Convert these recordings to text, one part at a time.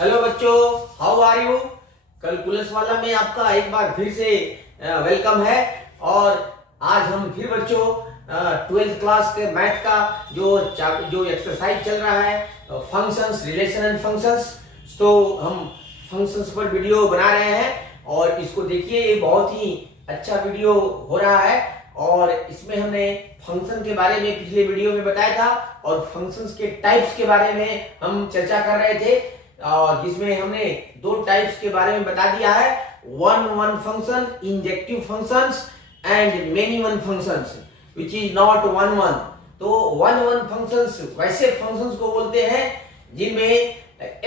Hello बच्चों, how are you. Calculus वाला में आपका एक बार फिर से वेलकम है। और आज हम फिर बच्चों 12th क्लास के मैथ का जो एक्सरसाइज चल रहा है, फंक्शंस, रिलेशन एंड फंक्शंस, तो हम फंक्शंस पर वीडियो बना रहे हैं। और इसको देखिए, ये बहुत ही अच्छा वीडियो हो रहा है। और इसमें हमने फंक्शन के बारे में पिछले वीडियो में बताया था और फंक्शंस के टाइप्स के बारे में हम चर्चा कर रहे थे, और जिसमें हमने दो टाइप्स के बारे में बता दिया है, one one function, injective functions and many one functions which is not one one. तो वन वन फंक्शंस वैसे फंक्शंस को बोलते हैं जिनमें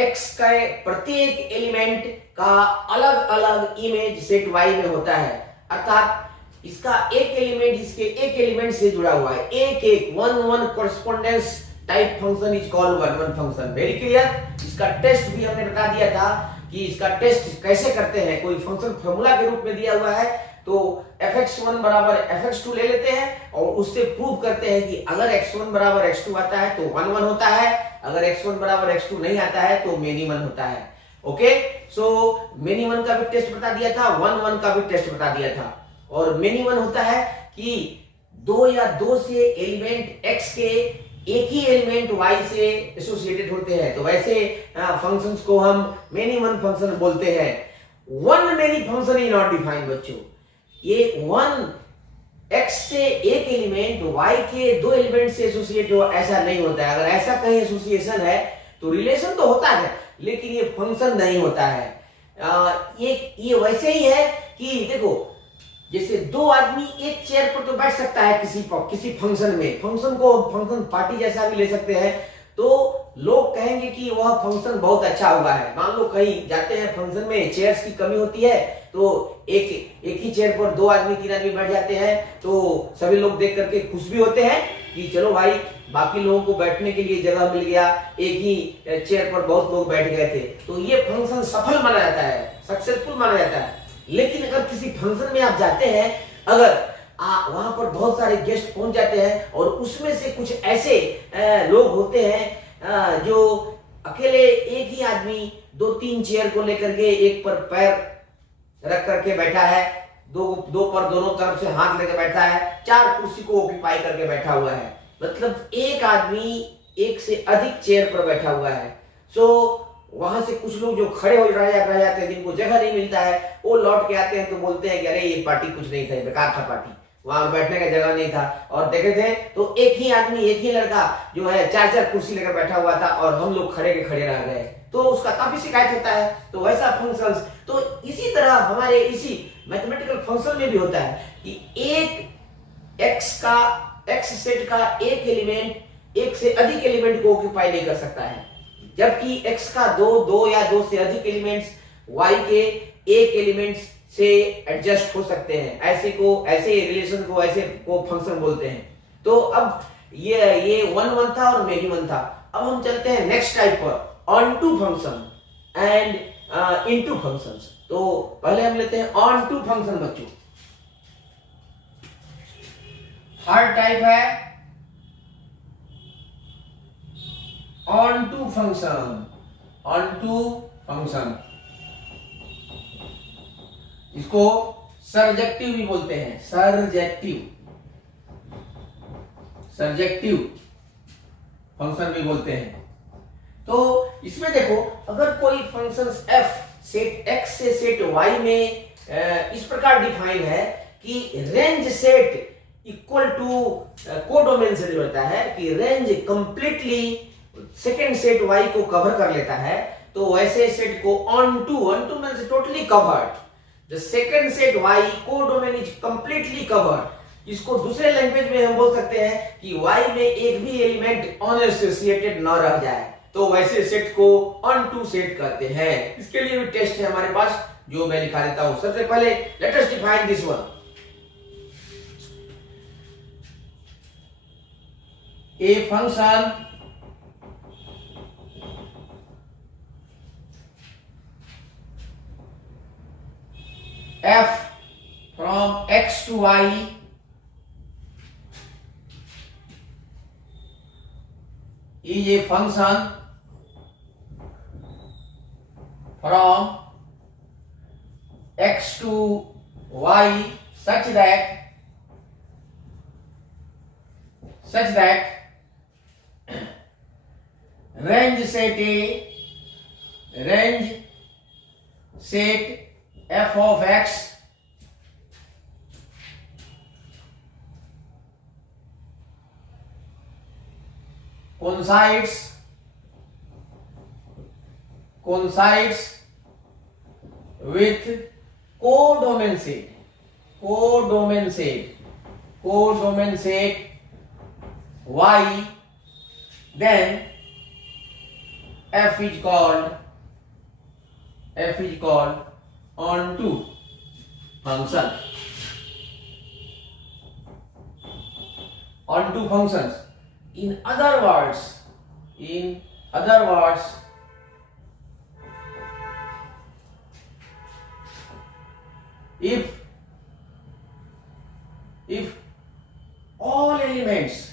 x का प्रत्येक एलिमेंट का अलग अलग इमेज सेट y में होता है, अर्थात इसका एक एलिमेंट इसके एक एलिमेंट से जुड़ा हुआ है, एक एक one one correspondence type function is called one one function. Very clear. इसका टेस्ट भी हमने बता दिया था कि इसका टेस्ट कैसे करते हैं। कोई फंक्शन फॉर्मूला के रूप में दिया हुआ है तो fx1 बराबर fx2 ले लेते हैं और उससे प्रूव करते हैं कि अगर x1 बराबर x2 आता है तो वन वन होता है, अगर x1 बराबर x2 नहीं आता है तो मेनी वन होता है। ओके, सो मेनी वन का भी टेस्ट बता दिया था, वन वन का भी टेस्ट बता दिया था। और मेनी वन होता है कि दो या दो से एलिमेंट x के एक ही एलिमेंट y से एसोसिएटेड होते हैं, तो वैसे फंक्शंस को हम मेनी वन फंक्शन बोलते हैं। One many function is not defined बच्चों। ये वन x से एक एलिमेंट y के दो एलिमेंट से एसोसिएट हो, ऐसा नहीं होता है। अगर ऐसा कहीं एसोसिएशन है तो रिलेशन तो होता है लेकिन ये फंक्शन नहीं होता है। ये वैसे ही है कि देखो, जैसे दो आदमी एक चेयर पर तो बैठ सकता है किसी फंक्शन में, फंक्शन पार्टी जैसा भी ले सकते हैं, तो लोग कहेंगे कि वह फंक्शन बहुत अच्छा हुआ है। मान लो कहीं जाते हैं फंक्शन में, चेयर्स की कमी होती है तो एक ही चेयर पर दो आदमी तीन आदमी बैठ जाते हैं, तो सभी लोग देख करके खुश भी होते हैं कि चलो भाई, बाकी लोगों को बैठने के लिए जगह मिल गया, एक ही चेयर पर बहुत लोग बैठ गए थे, तो ये फंक्शन सफल माना जाता है, सक्सेसफुल माना जाता है। लेकिन अगर किसी फंक्शन में आप जाते हैं, अगर वहां पर बहुत सारे गेस्ट पहुंच जाते हैं और उसमें से कुछ ऐसे लोग होते हैं जो अकेले एक ही आदमी दो तीन चेयर को लेकर के एक पर पैर रख करके बैठा है, दो पर दोनों तरफ से हाथ लेकर बैठा है, चार कुर्सी को ऑक्यूपाई करके बैठा हुआ है, मतलब एक आदमी एक से अधिक चेयर पर बैठा हुआ है। सो वहां से कुछ लोग जो खड़े हो रह जाते हैं, जिनको जगह नहीं मिलता है, वो लौट के आते हैं तो बोलते हैं कि अरे ये पार्टी कुछ नहीं था, बेकार था पार्टी, वहां बैठने का जगह नहीं था। और देखे थे तो एक ही आदमी, एक ही लड़का जो है चार चार कुर्सी लेकर बैठा हुआ था और हम लोग खड़े के खड़े रह गए, तो उसका काफी शिकायत होता है। तो वैसा फंक्शंस, तो इसी तरह हमारे इसी मैथमेटिकल फंक्शन में भी होता है कि एक एक्स सेट का एक एलिमेंट एक से अधिक एलिमेंट को ऑक्यूपाई नहीं कर सकता है, जबकि x का दो या दो से अधिक एलिमेंट्स y के एक एलिमेंट्स से एडजस्ट हो सकते हैं। ऐसे रिलेशन को, ऐसे को फंक्शन बोलते हैं। तो अब ये वन वन था और मेनी वन था। अब हम चलते हैं नेक्स्ट टाइप पर, onto function and into functions. तो पहले हम लेते हैं ऑन टू फंक्शन बच्चों। हर टाइप है onto function, onto function, इसको सरजेक्टिव भी बोलते हैं, सरजेक्टिव फंक्शन भी बोलते हैं। तो इसमें देखो, अगर कोई फंक्शन f सेट x से सेट y में इस प्रकार डिफाइन है कि range set equal to codomain से होता है, कि range completely second set y को कवर कर लेता है, तो वैसे सेट को onto means totally covered, the second set y codomain is completely covered. इसको दूसरे लैंग्वेज में हम बोल सकते हैं कि y में एक भी एलिमेंट अनएसोसिएटेड न रह जाए, तो वैसे सेट को ऑन टू सेट कहते हैं। इसके लिए भी टेस्ट है हमारे पास, जो मैं लिखा देता हूं। सबसे पहले let us define this one. A function f from x to y is a function from x to y such that range set f of x coincides with codomain set y, then f is called onto function. Onto functions. In other words, if all elements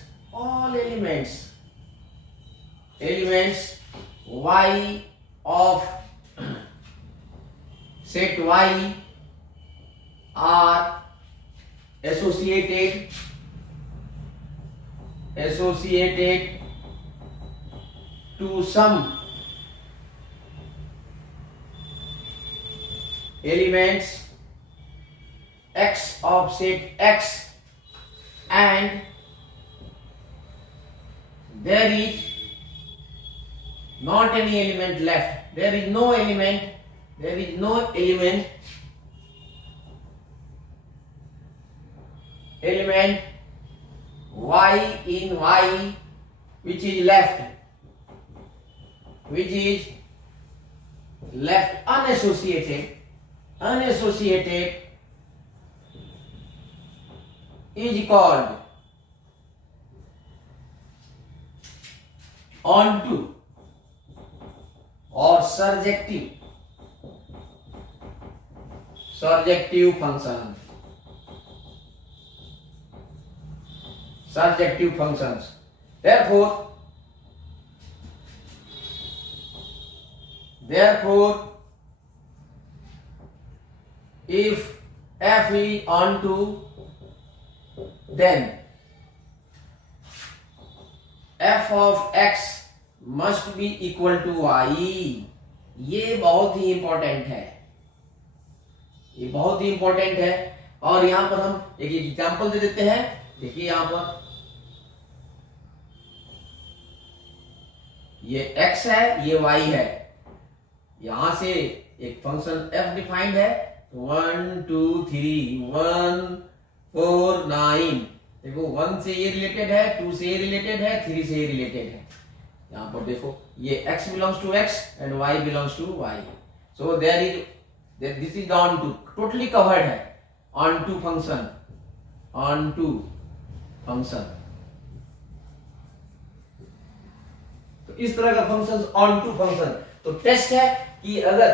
y of set y are associated to some elements x of set x, and there is not any element left, there is no element y in y which is left unassociated is called onto or surjective function. Surjective functions. Therefore, if f is onto, then f of x must be equal to y. ये बहुत ही important है, और यहां पर हम एक example दे देते हैं. देखिए यहां पर ये x है, ये y है. यहां से एक फंक्शन f डिफाइंड है. 1 2 3 1 4 9. देखो 1 से ये रिलेटेड है, 2 से ये रिलेटेड है, 3 से ये रिलेटेड है. यहां पर देखो ये x belongs to x and y belongs to y. So this is onto, totally covered है. onto function. तो इस तरह का फंक्शन onto फंक्शन. तो टेस्ट है कि अगर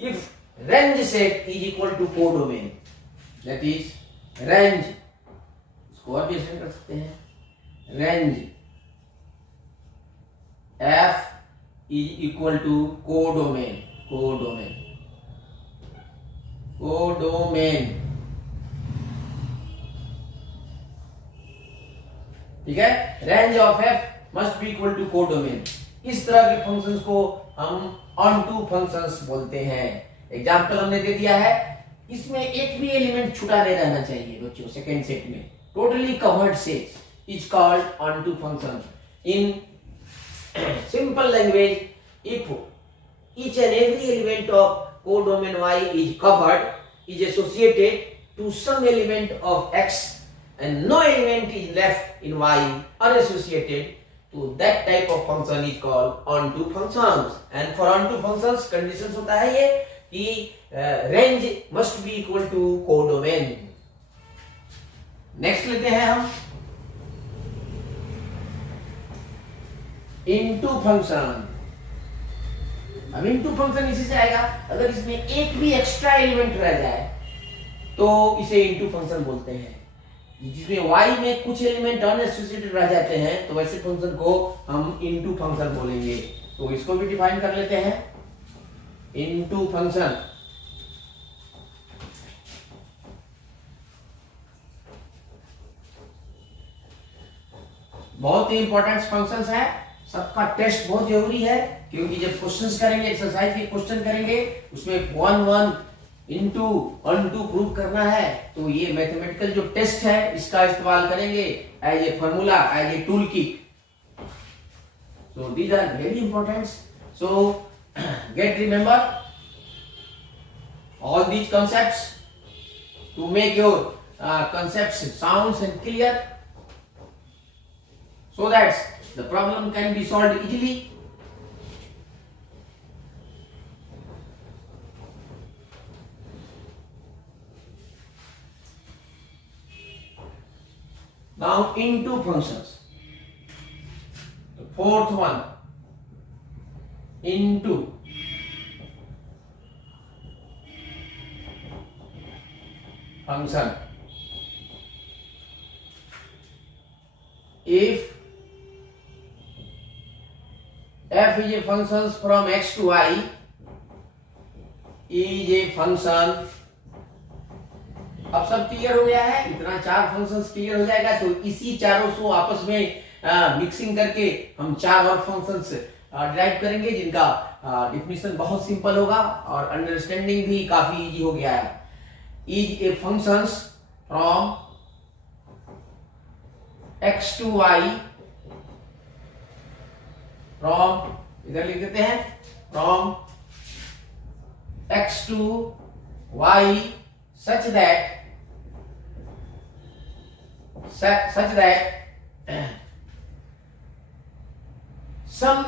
if range set is equal to codomain, that is range, इसको और भी एक्सटेंड कर सकते हैं. Range f is equal to codomain. ठीक है. Range of f must be equal to codomain. इस तरह के फंक्शंस को हम onto फंक्शंस बोलते हैं. एग्जांपल हमने दे दिया है. इसमें एक भी एलिमेंट छूटा नहीं रहना चाहिए बच्चों. सेकेंड सेट में totally covered set is called onto function. In simple language, if each and every element of codomain y is covered, is associated to some element of x, and no element is left in y unassociated, to that type of function is called onto functions. And for onto functions conditions होता है ये कि range must be equal to codomain. Next लेते हैं हम into function. अब into function इसी से आएगा. अगर इसमें एक भी एक्स्ट्रा एलिमेंट रह जाए तो इसे इनटू फंक्शन बोलते हैं. जिसमें y में कुछ एलिमेंट अनएसोसिएटेड रह जाते हैं तो वैसे फंक्शन को हम इनटू फंक्शन बोलेंगे. तो इसको भी डिफाइन कर लेते हैं. इनटू फंक्शन, बहुत ही इंपॉर्टेंट फंक्शंस है, सबका टेस्ट बहुत जरूरी है, क्योंकि जब क्वेश्चंस करेंगे, एक्सरसाइज के क्वेश्चन करेंगे, उसमें 1 1 इंटू 1 2 प्रूव करना है, तो ये मैथमेटिकल जो टेस्ट है इसका इस्तेमाल करेंगे as a formula, as a tool kit. So these are very important, so get remember all these concepts to make your concepts sounds and clear, so that the problem can be solved easily. Now into functions, the fourth one, into function. If f is a function from x to y, is a function, अब सब clear हो गया है, इतना 4 functions clear हो जाएगा, तो इसी चारों को आपस में मिक्सिंग करके हम 4 और फंक्शंस डिराइव करेंगे, जिनका डिफिनीशन बहुत सिंपल होगा और अंडरस्टैंडिंग भी काफी इजी हो गया है। Is a functions from x to y, from इधर लिख देते हैं, from x to y such that some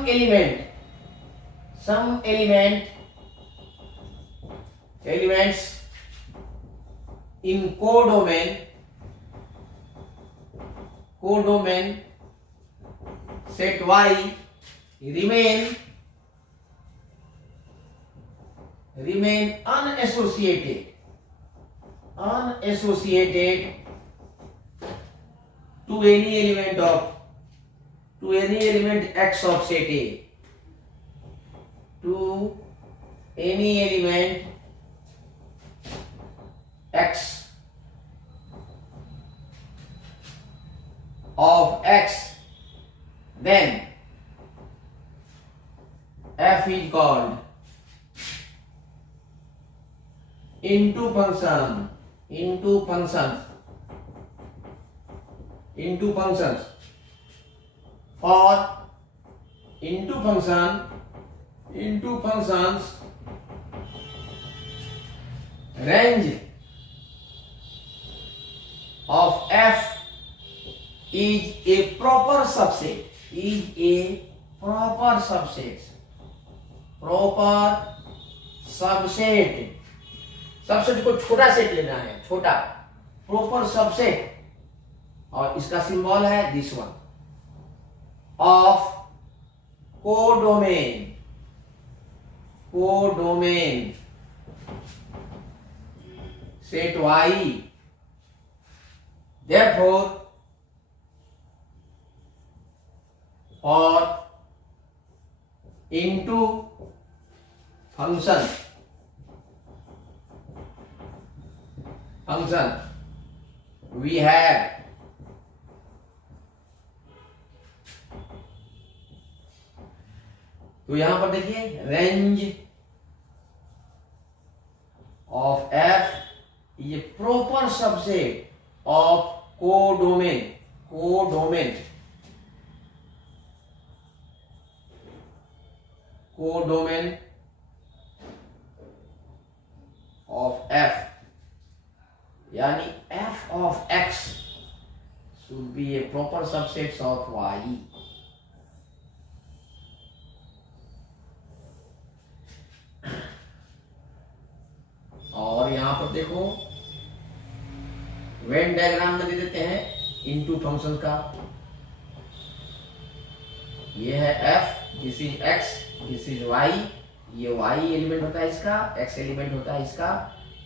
elements in codomain set y remain unassociated to any element x of set A, to any element x of x, then f is called into functions, or into functions range of f is a proper subset, subset को छोटा set लेना है, छोटा proper subset, और इसका symbol है this one, of codomain set y, therefore or into function we have तो यहां पर देखिए range of f is a proper subset of codomain of f, यानी f of x should be a proper subset of y. और यहां पर देखो Venn diagram में दे देते हैं इनटू फंक्शन का, ये है f, this is x, this is y, ये y एलिमेंट होता है इसका, x एलिमेंट होता है इसका,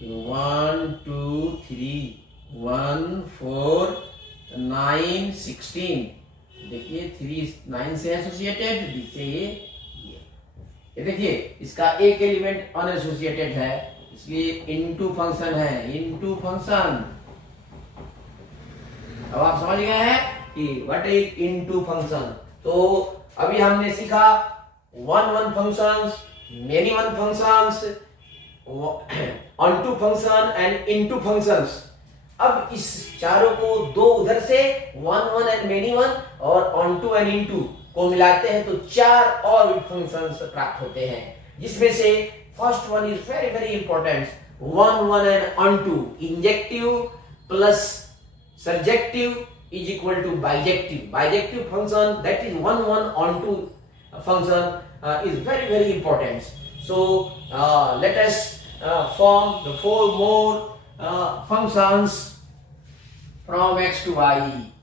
1 2 3 1 4 9 16, देखिए 3 9 से एसोसिएटेड, दिस से ये ये देखिए इसका एक एलिमेंट अनएसोसिएटेड है, इसलिए इनटू फंक्शन है, इनटू फंक्शन। अब आप समझ गए हैं कि व्हाट इज इनटू फंक्शन। तो अभी हमने सीखा one one functions, many one functions, onto function and into functions. अब इस चारों को दो उधर से one one and many one और ऑनटू एंड इनटू को मिलाते हैं तो चार और फंक्शंस प्राप्त होते हैं, जिसमें से first one is very very important, one one and onto. Injective plus surjective is equal to bijective. Bijective function, that is one one onto function is very very important. So let us form the four more functions from x to y.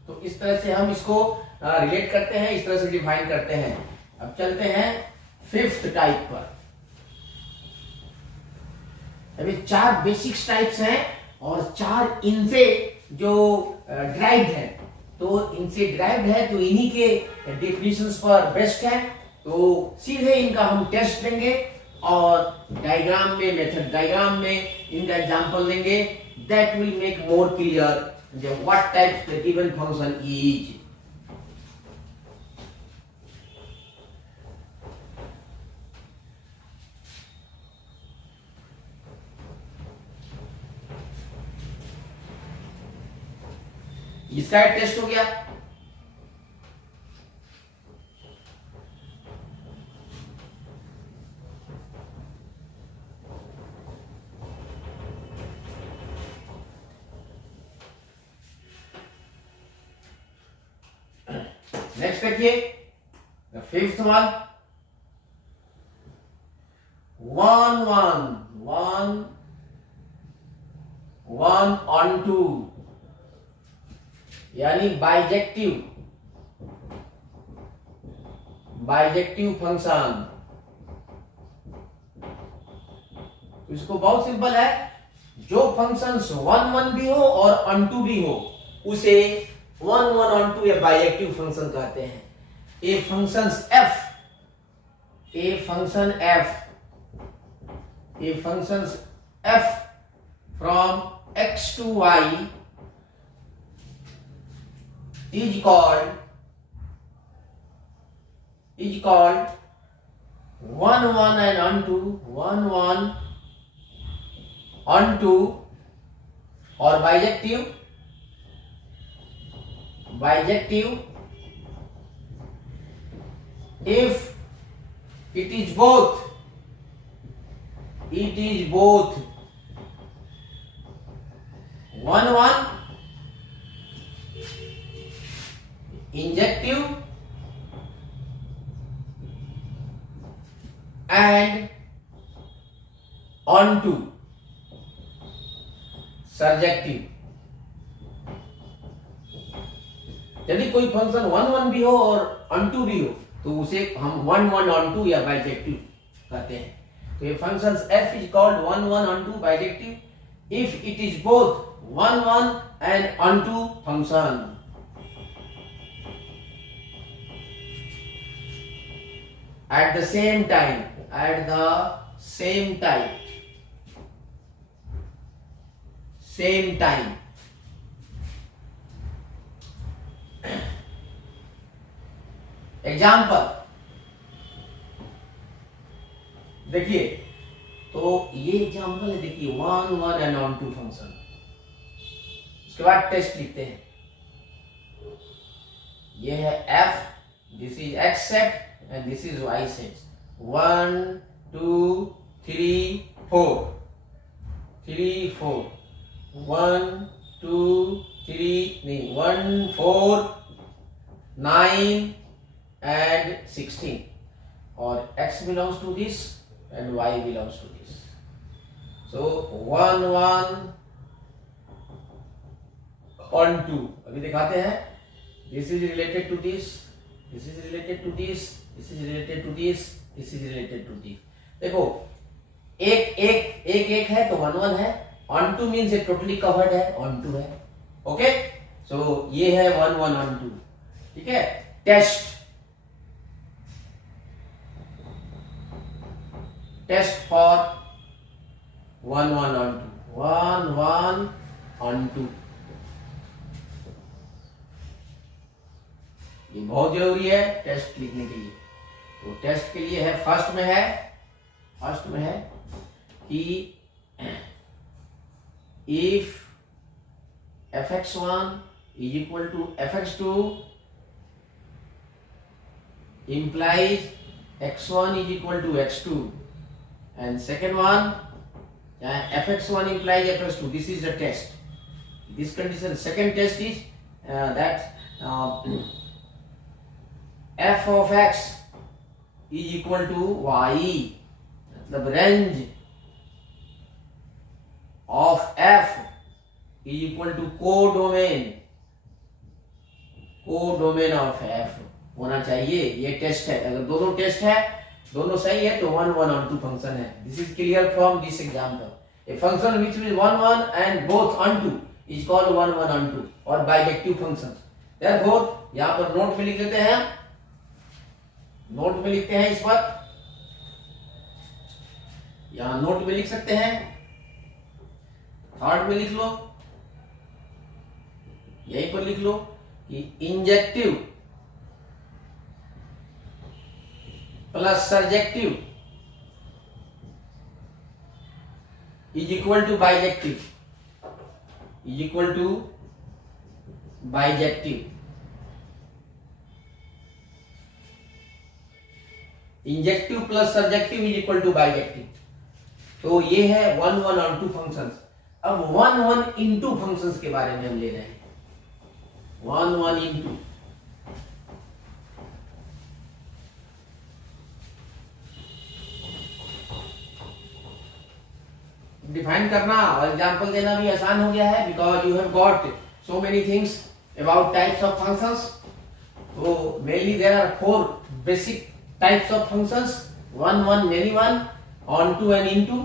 तो इस तरह से हम इसको relate करते हैं, इस तरह से डिफाइन करते हैं। अब चलते हैं फिफ्थ टाइप पर। अभी चार बेसिक्स टाइप्स हैं और चार इनसे जो ड्राइव्ड है, तो इनसे ड्राइव्ड है तो इन्हीं के डेफिनेशंस पर बेस्ट है। तो सीधे इनका हम टेस्ट लेंगे और डायग्राम में, मेथड डायग्राम में इनका एग्जांपल लेंगे। That will make more clear what type the given function is. इसका टेस्ट हो गया। नेक्स्ट देखिए the fifth one, one one one one onto, यानी बाइजेक्टिव, बाइजेक्टिव फंक्शन। तो इसको बहुत सिंपल है, जो फंक्शंस वन वन भी हो और ऑनटू भी हो उसे वन वन ऑनटू या बाइजेक्टिव फंक्शन कहते हैं। A functions F, a function F, a functions F from X to Y is called one one and onto, one one onto or bijective, bijective if it is both, it is both one one injective and onto surjective। यदि कोई function one one भी हो और onto भी हो तो उसे हम वन वन onto या bijective कहते हैं। तो ये functions f is called one one onto bijective if it is both one one and onto function। At the same time, at the same time, same time। Example देखिए, तो ये example है, देखिए one one and onto function. उसके बाद test लिखते हैं। ये है f, this is x set and this is y set। 1 2 3 4 3 4 1 2 3 नहीं 1 4 9 and 16 और x belongs to this and y belongs to this। so 1 1 on 2 अभी दिखाते हैं। this is related to this, this is related to this, this is related to this, this is related to this। देखो एक एक एक एक है तो वन वन है, ऑन टू मीन्स ये टोटली कवर्ड है, ऑन टू है। ओके, सो ये है वन वन ऑन टू। ठीक है, test test for 1 1 on 2, 1 1 on 2। ये बहुत जरूरी है टेस्ट लिखने के लिए। तो टेस्ट के लिए है, फर्स्ट में है कि if fx1 is equal to fx2 implies x1 is equal to x2, and second one fx1 implies fx2. This is the test. This condition. Second test is that f of x is equal to y, मतलब range of f is equal to codomain of f होना चाहिए। ये test है। अगर दोनों test है, दोनों सही है, तो 1 1 on 2 फंक्शन है। This is clear from this example. A function which is 1 1 and both on 2 is called 1 1 on 2 और बाइजेक्टिव फंक्शन। देयरफॉर यहां पर नोट में लिख लेते हैं, नोट में लिखते हैं इस वक्त, यहां नोट में लिख सकते हैं, थर्ड में लिख लो, यहीं पर लिख लो कि injective plus surjective is equal to bijective, is equal to bijective. Injective plus surjective is equal to bijective. तो ये है 1 1 on 2 फंक्शंस। अब 1 1 into फंक्शंस के बारे में हम ले रहे हैं। 1 1 into डिफाइन करना और एग्जांपल देना भी आसान हो गया है, because you have got so many things about types of functions. तो mainly there are 4 basic types of functions, 1 1, many 1, on 2 and into।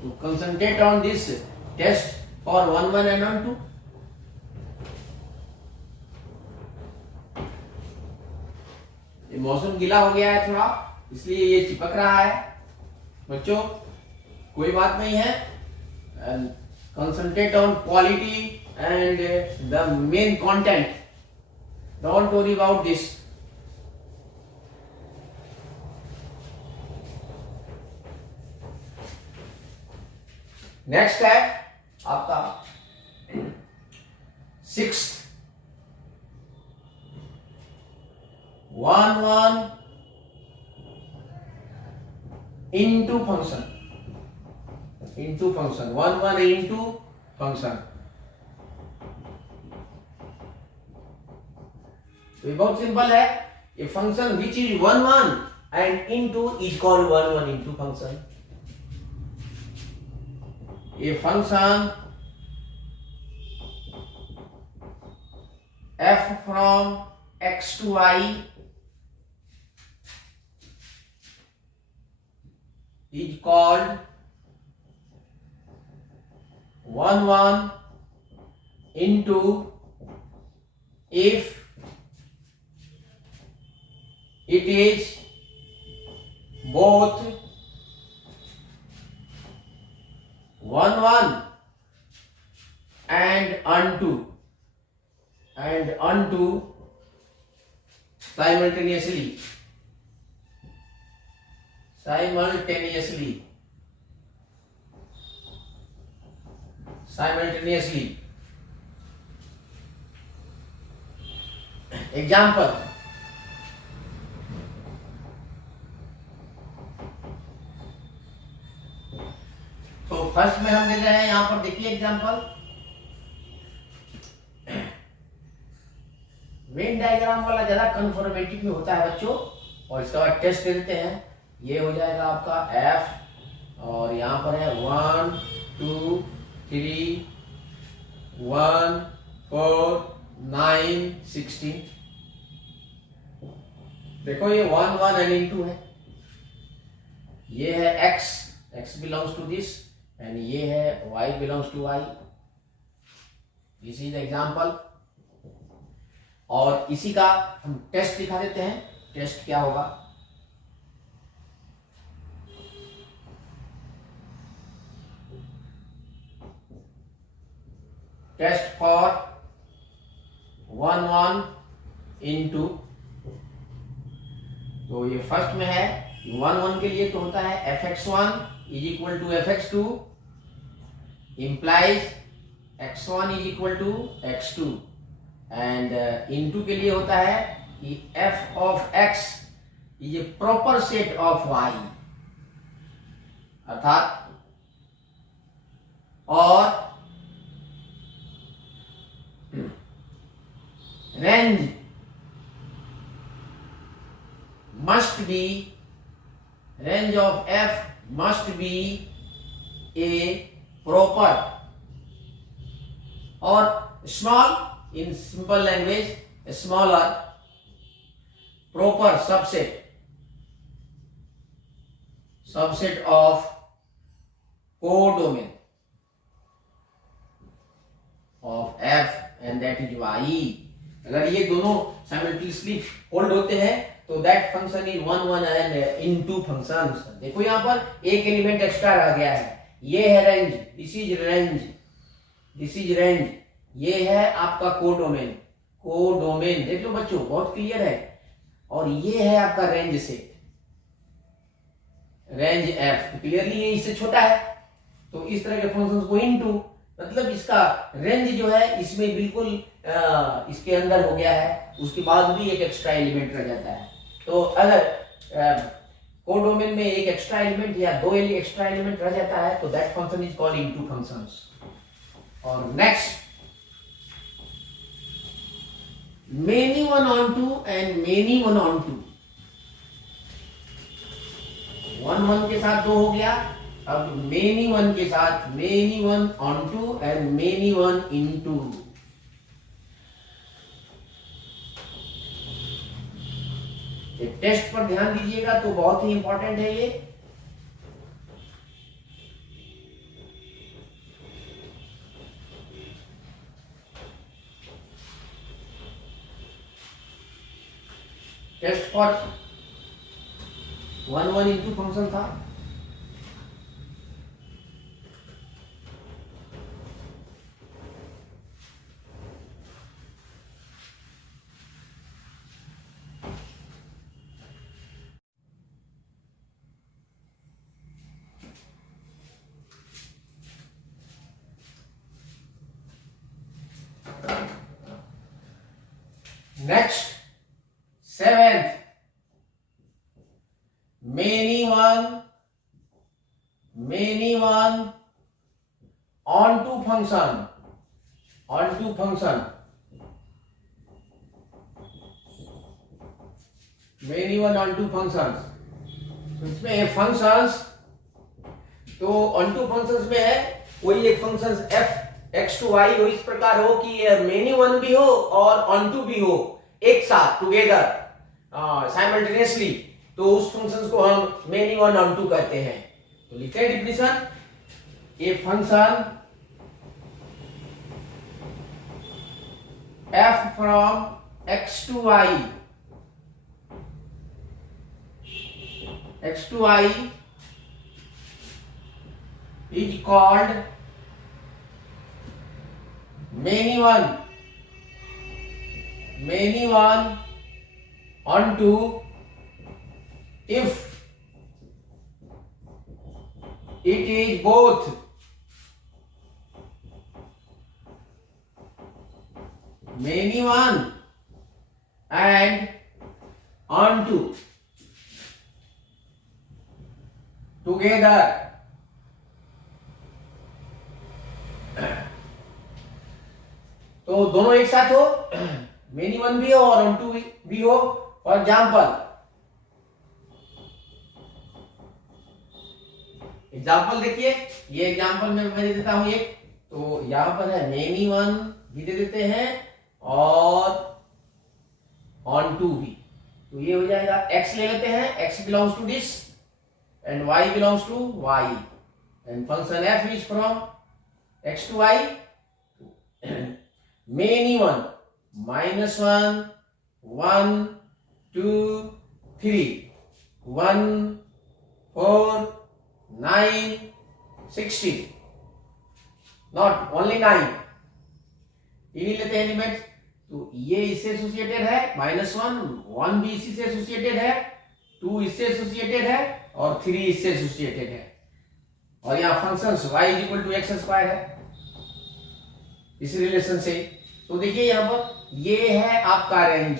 To concentrate on this test for 1 1 and on 2। ये मौसम गीला हो गया है थोड़ा, इसलिए ये चिपक रहा है बच्चों, कोई बात नहीं है। And concentrate on quality and the main content, don't worry about this. Next है आपका 6th 1 1 into function, into function, 1 1 into function. तो ये बहुत सिंपल है। ये function which is 1 1 and into is called 1 1 into function. A function f from x to y is called 1 1 into if it is both 1 1 and onto simultaneously। Example, तो first में हम दे रहे हैं, यहां पर देखिए एग्जांपल, वेन डायग्राम वाला ज्यादा कंफर्मेटिव में होता है बच्चों, और इसका बाद टेस्ट दे देते हैं। ये हो जाएगा आपका f, और यहां पर है 1 2 3 1 4 9 16। देखो ये 1 1 and into है, ये है x, x belongs to this, and ये है y belongs to y। This is example. और इसी का हम टेस्ट दिखा देते हैं। टेस्ट क्या होगा, टेस्ट फॉर 1 1 इंटू, तो ये फर्स्ट में है 1 1 के लिए तो होता है fx1 is equal to fx2 implies x1 is equal to x2, and into के लिए होता है कि f of x is a proper set of y, अर्थात और range must be, range of f must be a proper or small, in simple language a smaller proper subset of codomain of f, and that is y। अगर ये दोनों simultaneously hold होते हैं तो that function is 1 1 and into function. देखो यहाँ पर एक एलिमेंट एक्स्ट्रा रह गया है, ये है range, this is range, this is range, ये है आपका कोडोमेन, कोडोमेन देख लो बच्चों बहुत क्लियर है, और ये है आपका range set, range F, clearly ये इससे छोटा है, तो इस तरह के फंक्शंस को इनटू, मतलब इसका रेंज जो है इसमें बिल्कुल इसके अंदर हो गया है, उसके बाद भी एक एक्स्ट्रा एलिमेंट रह जाता है। तो अगर कोडोमेन में एक एक्स्ट्रा एलिमेंट या दो एक्स्ट्रा एलिमेंट रह जाता है तो that function is called into functions. और next many one onto and many one onto, 1 1 के साथ 2 हो गया, अब मेनी वन के साथ many one onto and many one into. Test पर ध्यान दीजिएगा तो बहुत ही इंपॉर्टेंट है ये। टेस्ट फॉर 1 1 इंटू फंक्शन था, next 7th many one onto function, onto function, many one onto functions। इसमें फंक्शंस तो onto functions में है कोई एक function f x to y हो, इस प्रकार हो कि मेनी वन भी हो और onto भी हो एक साथ टुगेदर साइमल्टेनियसली, तो उस फंक्शन को हम मेनी वन ऑन टू कहते हैं। तो लिखते हैं definition, a function f from x to y is called many one onto if it is both many one and onto together। तो दोनों एक साथ हो, मेनी वन भी हो और ऑन टू भी हो। फॉर एग्जाम्पल देखिए, ये एग्जाम्पल में मैं दे देता हूं एक, तो यहां पर है मेनी वन भी दे देते हैं और ऑन टू भी, तो ये हो जाएगा x ले लेते हैं, x belongs to this and y belongs to y, and function f is from x to y. Main one -1 1 2 3 1 4 9 16, not only 9, इन्हीं लेते हैं एलिमेंट। तो ये इससे एसोसिएटेड है -1 भी इसी से एसोसिएटेड है, 2 इससे एसोसिएटेड है और 3 इससे एसोसिएटेड है। और यहाँ फंक्शंस y = x² है इस रिलेशन से। तो देखिए यहां पर ये है आपका रेंज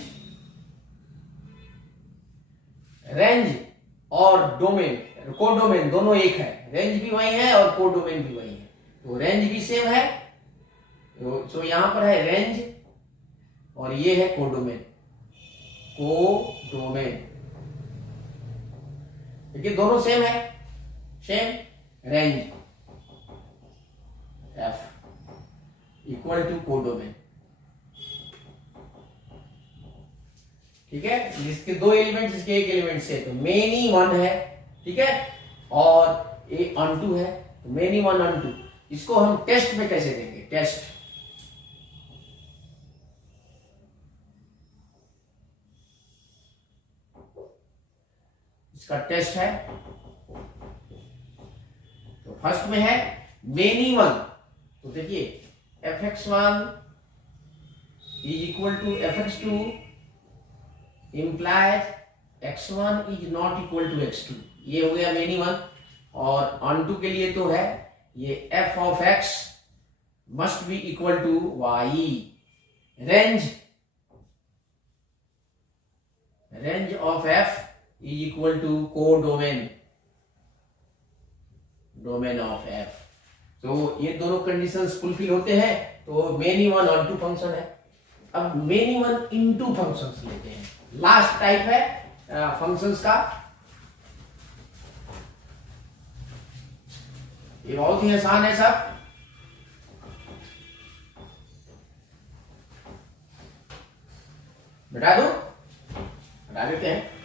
और डोमेन, कोडोमेन दोनों एक है, रेंज भी वही है और कोडोमेन भी वही है। तो रेंज भी सेम है, तो यहां पर है रेंज और ये है कोडोमेन। देखिए दोनों सेम है, same range f equal to codomain. ठीक है, जिसके 2 एलिमेंट, जिसके 1 एलिमेंट से, तो मेनी 1 है, ठीक है, और ए ऑन2 है, तो मेनी 1 ऑन2। इसको हम टेस्ट में कैसे देंगे? टेस्ट, इसका टेस्ट है। तो फर्स्ट में है मेनी 1, तो देखिए fx1 = fx2 implies x1 is not equal to x2, ये हो गया मेनी 1। और ऑन2 के लिए तो है ये f of x must be equal to y। Range of f is equal to codomain of f। तो ये दोनों कंडीशंस फुलफिल होते हैं, तो मेनी 1 ऑन2 फंक्शन है। अब मेनी 1 इनटू फंक्शंस लेते हैं, लास्ट टाइप है फंक्शंस का। ये बहुत ही आसान है सब, बता दो, बता देते हैं।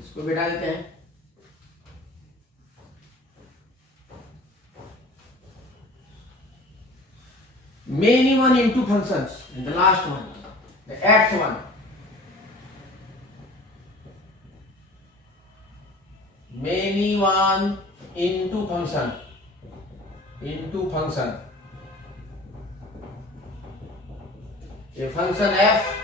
इसको बिठा देते हैं। Many 1 into functions, and the last one, the 8th one, many 1 into function, a function f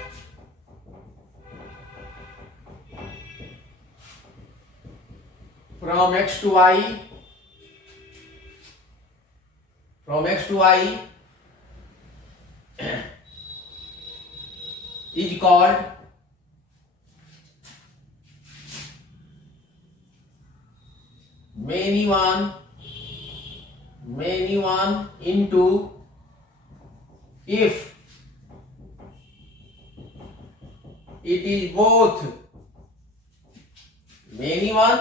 from x to y, is called many one into if it is both many one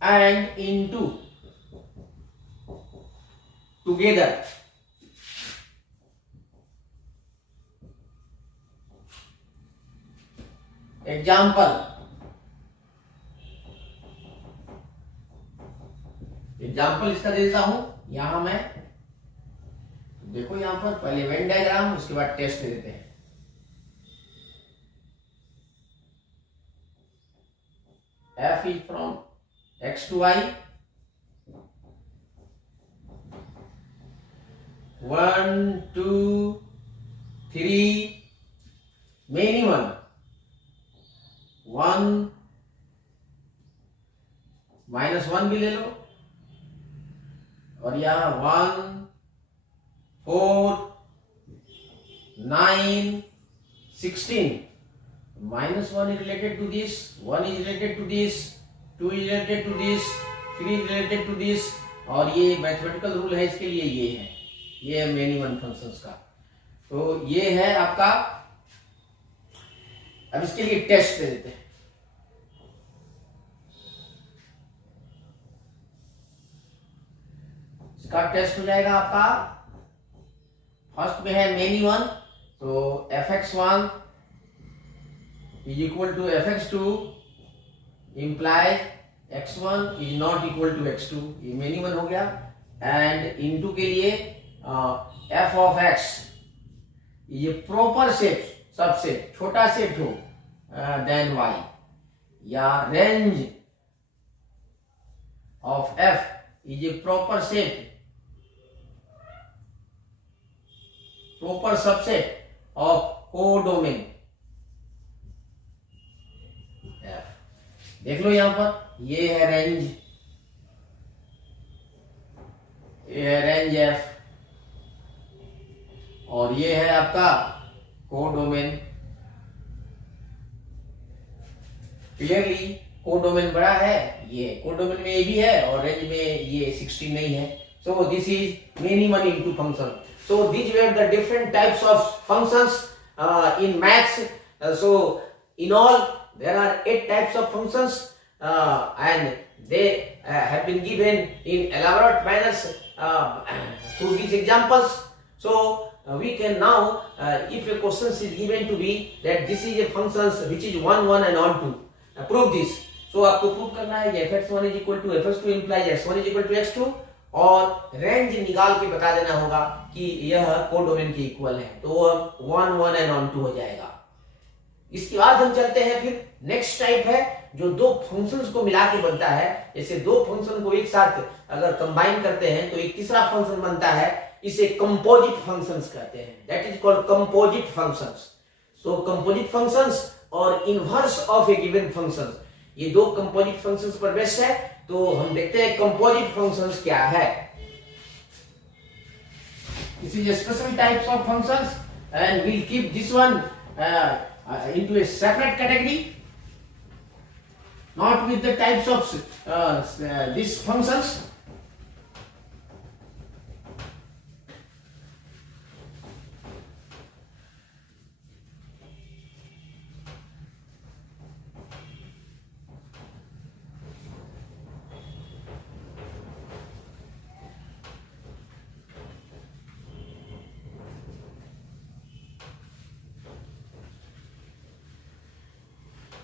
and into together. Example इसका दे देता हूं यहां मैं। देखो यहां पर पहले Venn diagram, उसके बाद टेस्ट दे देते हैं। f is from x to y, 1 2 3 many 1 -1 भी ले लो, और यहाँ 1 4 9 16, -1 is related to this, 1 is related to this, 2 is related to this, 3 is related to this, और ये मैथमेटिकल रूल है इसके लिए, ये है मेनी वन फंक्शंस का। तो ये है आपका। अब इसके लिए टेस्ट दे देते हैं। इसका टेस्ट हो जाएगा आपका, फर्स्ट में है मेनी वन, तो fx1 is equal to fx2 implies x1 is not equal to x2, ये मेनी वन हो गया। एंड इनटू के लिए f ऑफ x, ये प्रॉपर सेट, सबसेट, छोटा सेट हो देन y, या range of f is a proper set, proper subset of codomain f। देख लो यहां पर, ये है रेंज, ये है रेंज f, और ये है आपका कोडोमेन। क्लियरली कोडोमेन बड़ा है, ये कोडोमेन में ये भी है और रेंज में ये 16 नहीं है। सो this is many one into function. So these were the different types of functions in maths. So in all there are 8 types of functions and they have been given in elaborate manners through these examples. So we can now, if a question is given to be that this is a functions which is 1 1 and on 2, prove this. So आपको prove करना है fx1 is equal to fx2 implies x1 is equal to x2, और range निकाल के बता देना होगा कि यह कोडोमेन के इक्वल है, तो वो 1 1 एंड ऑन 2 हो जाएगा। इसके बाद हम चलते हैं, फिर नेक्स्ट टाइप है जो दो फंक्शंस को मिला के बनता है। जैसे दो फंक्शन को एक साथ अगर कंबाइन करते हैं तो एक तीसरा फंक्शन बनता है, इसे कंपोजिट फंक्शंस कहते हैं, that is called composite functions. So composite functions और inverse of a given functions, ये दो कंपोजिट फंक्शंस पर बेस्ड है। तो हम देखते हैं कंपोजिट फंक्शंस क्या है। This is special types of functions and we'll keep this one into a separate category, not with the types of these functions.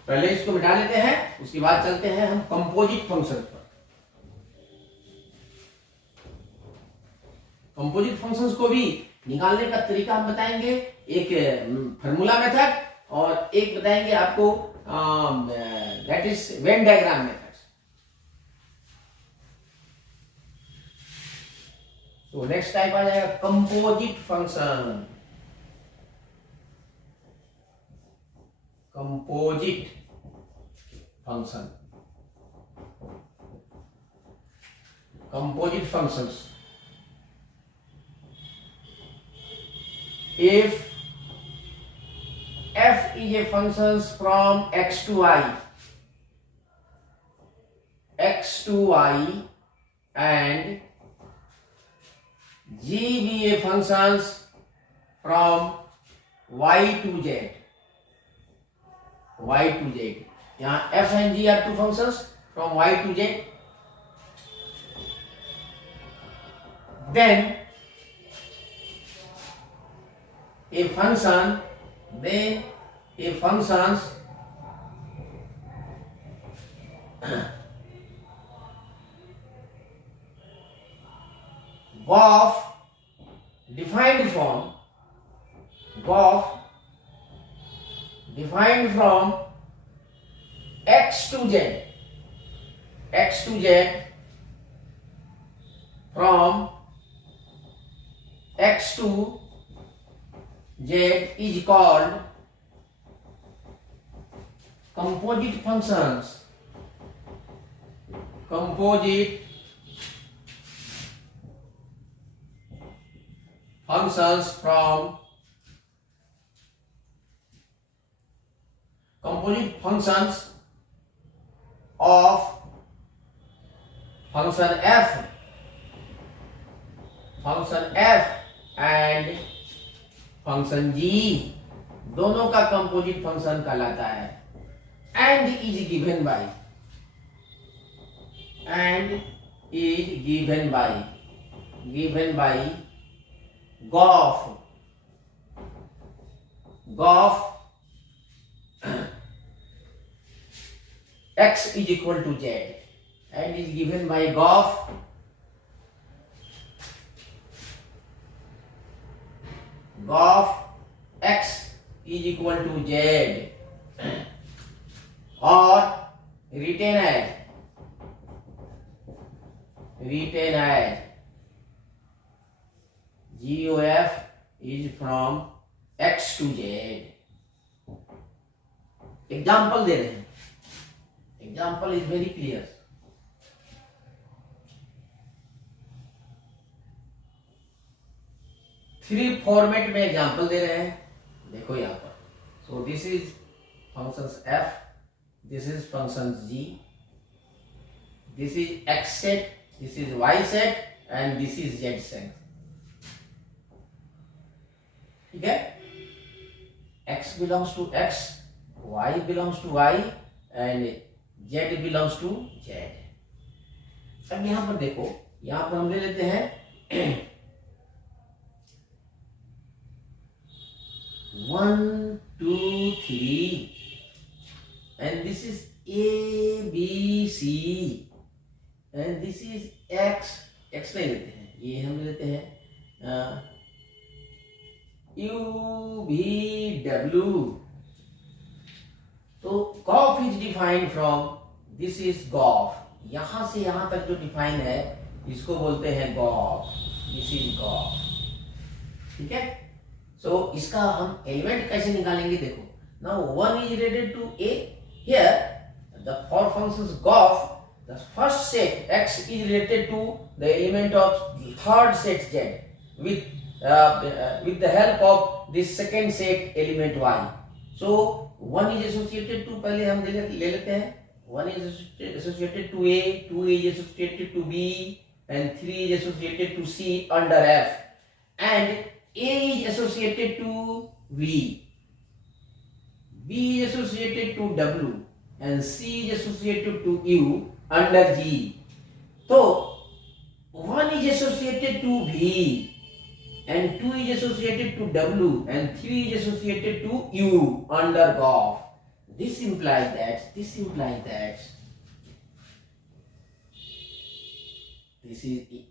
पहले इसको मिटा लेते हैं, उसके बाद चलते हैं हम कंपोजिट फंक्शन पर। कंपोजिट फंक्शंस को भी निकालने का तरीका हम बताएंगे, एक फार्मूला मेथड और एक बताएंगे आपको that is Venn diagram method. तो नेक्स्ट टाइप आ जाएगा composite function. Composite function, composite functions. If f is a function from x to y, and g be a functions from y to z, यहाँ f and g are two functions from y to z, then a functions of defined from x to z, from x to z is called composite functions. Composite functions from composite functions of function f function F and function G दोनों का composite function कहलाता है। And is given by gof x is equal to z and is given by gauf x is equal to z or written as GOF is from x to z। Example दे रहे हैं, example is very clear. Three format में example दे रहे हैं, देखो यहां पर। So this is functions F, this is functions G, this is X set, this is Y set and this is Z set. ठीक है, x belongs to x, y belongs to y and z belongs to z। अब यहां पर देखो, यहां पर हम ले लेते हैं 1 2 3 and this is a b c and this is x नहीं लेते हैं, ये हम लेते हैं U V W। तो gof is defined from this is gof, यहां से यहां तक जो डिफाइन है इसको बोलते हैं गॉफ, दिस इज गॉफ। ठीक है, सो इसका हम एलिमेंट कैसे निकालेंगे, देखो now 1 is related to a, here the for functions gof the first set x is related to the element of third set z with the help of this second set element y। so 1 is associated to, पहले हम ले लेते हैं 1 is associated to a, 2 is associated to b and 3 is associated to c under f and a is associated to v, b is associated to w and c is associated to u under g। तो 1 is associated to v and 2 is associated to w and 3 is associated to u under gauf। this implies that this is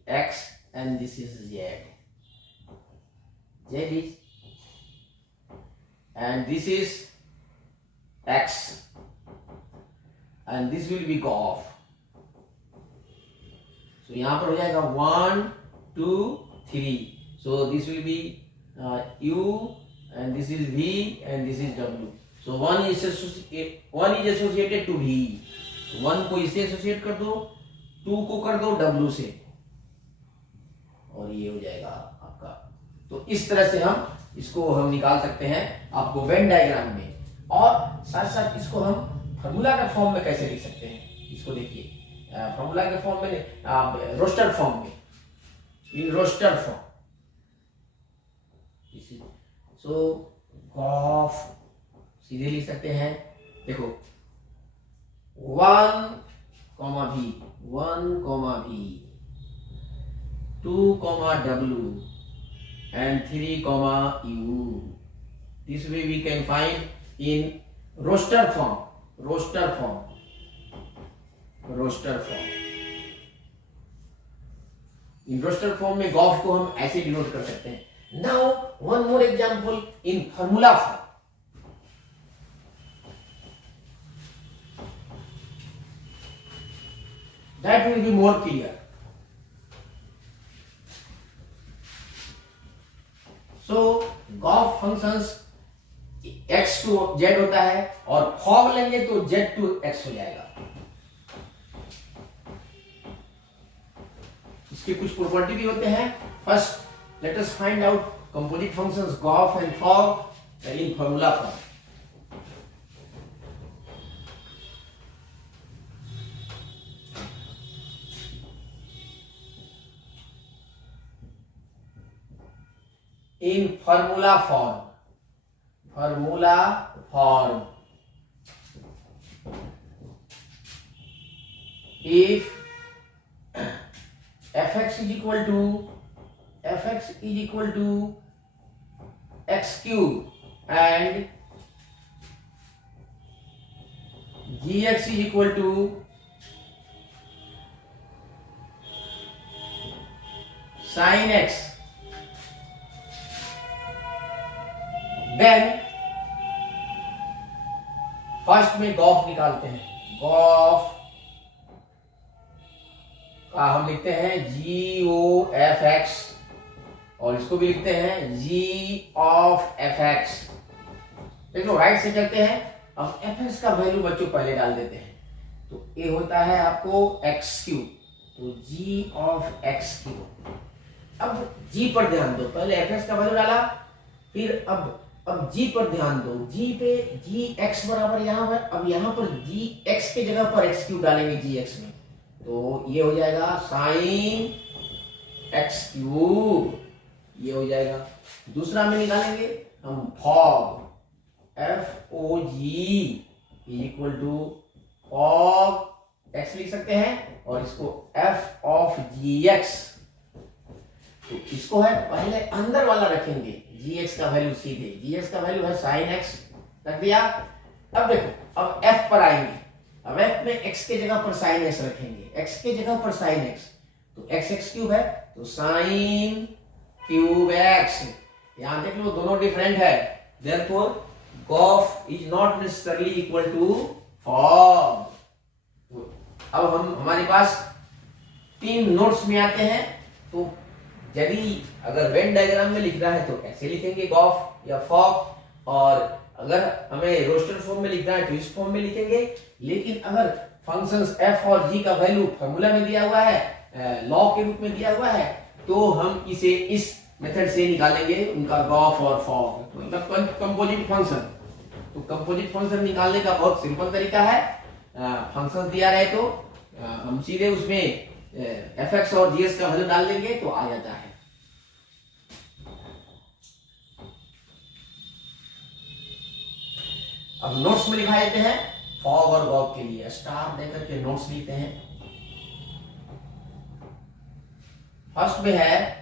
x and this is z is, and this is x and this will be gauf। so यहां पर हो जाएगा 1 2 3, so this will be u and this is v and this is w। so 1 is associated to v, 1 को इससे associate कर दो, 2 को कर दो w से और ये हो जाएगा आपका। तो इस तरह से हम इसको निकाल सकते हैं आपको वेन डायग्राम में, और साथ साथ इसको हम फार्मूला के फॉर्म में कैसे लिख सकते हैं, इसको देखिए फार्मूला के फॉर्म में, रोस्टर फॉर्म में, in roster form. So gof सीधे लिख सकते हैं, देखो 1 v 2 w and 3 u। this way we can find in roster form। In roster form में गॉफ को हम ऐसे डिनोट कर सकते हैं। Now one more example in formula form। That will be more clear। So gof functions x to z होता है और फॉर्म लेंगे तो z to x हो जाएगा। इसके कुछ प्रॉपर्टी भी होते हैं। First let us find out composite functions gauf and fog in formula form। in formula form if fx is equal to x cube and gx is equal to sin x, then first में gof निकालते हैं। Gauff का हम लिखते हैं GOF(x) और इसको भी लिखते हैं G((f(x)। देखो राइट से चलते हैं। अब fx का वैल्यू बच्चों पहले डाल देते हैं, तो ये होता है आपको x3, तो G((x3)। अब g पर ध्यान दो, पहले fx का वैल्यू डाला, फिर अब g पर ध्यान दो। g पे gx बराबर यहाँ पर, अब यहाँ पर gx के जगह पर x3 डालेंगे gx में, तो ये हो जाएगा sin x3, ये हो जाएगा। दूसरा में निकालेंगे हम fog, FOG equal to fog x लिख सकते हैं और इसको f of gx, तो इसको है पहले अंदर वाला रखेंगे, gx का वैल्यू सीधे, gx का वैल्यू है sin x, रख दिया। अब देखो अब f पर आएंगे, अब f में x के जगह पर sin x रखेंगे, x के जगह पर sin x, तो x क्यूब है तो sin क्यूब x। यहां देख लो दोनों डिफरेंट है, therefore gauge is not necessarily equal to fog। अब हम हमारे पास तीन नोट्स में आते हैं, तो यदि अगर वेन डायग्राम में लिखना है तो ऐसे लिखेंगे गॉफ या फॉग, और अगर हमें रोस्टर फॉर्म में लिखना है तो इस फॉर्म में लिखेंगे। लेकिन अगर फंक्शंस f और g का वैल्यू फॉर्मूला में दिया हुआ है, लॉ के रूप में दिया हुआ है, तो हम इसे इस मेथड से निकालेंगे उनका गॉफ और फॉग, मतलब कंपोजिट फंक्शन। तो कंपोजिट फंक्शन निकालने का बहुत सिंपल तरीका है, फंक्शन दिया रहे तो हम सीधे उसमें fx और gx का वैल्यू डाल देंगे तो आ जाता है। अब नोट्स में लिखा देते हैं फॉग और गॉफ के लिए, स्टार देकर के नोट्स लिखते हैं। फर्स्ट में है